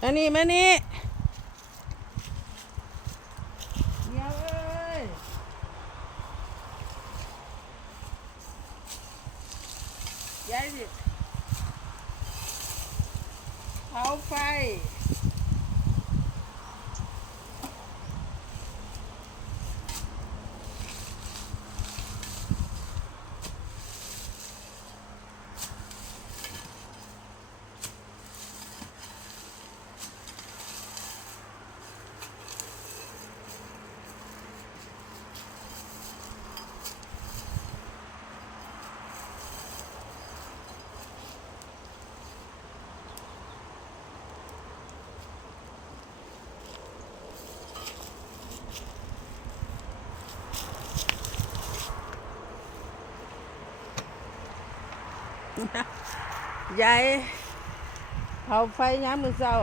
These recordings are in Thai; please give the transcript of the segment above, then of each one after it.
มานี่มานี่เดี๋ยวเอ้ยยายดิเผาไฟ ยายเผาไฟย้ำมือเศร้า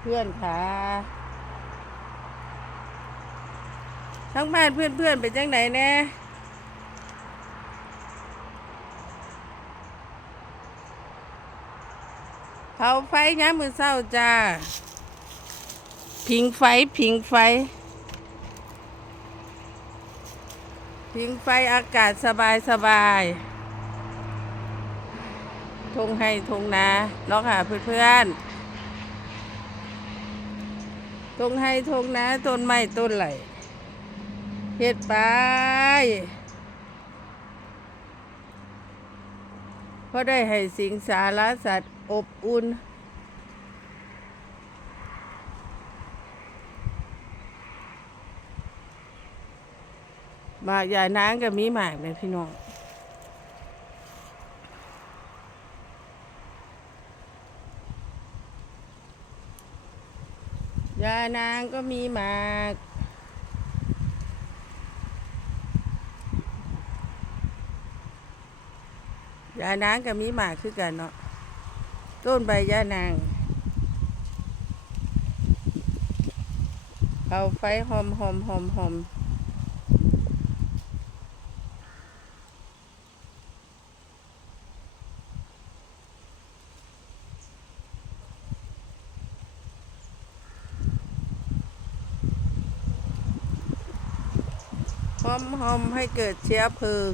เพื่อนขาทั้งบ้านเพื่อนเพื่อนๆเป็นจังไหนแน่เผาไฟย้ำมือเศร้าจ้า ผิงไฟ ผิงไฟ ผิงไฟอากาศสบายสบายทงให้ทงนาเนาะค่ะเพื่อนๆทงให้ทงนาต้นไม้ต้นไหลเฮ็ดไปเพราะได้ให้สิงสารสัตว์อบอุ่น มากยายนางก็มีหมากเลยพี่น้องยายนางก็มีหมากยายนางก็มีหมากคือกันเนาะต้นใบยานางเอาไฟหอมหอมหอมหอม หอมหอมให้เกิดเชื้อเพลิง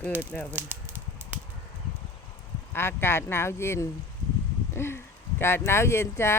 เกิดแล้วเป็นอากาศหนาวเย็น อากาศหนาวเย็นจ้า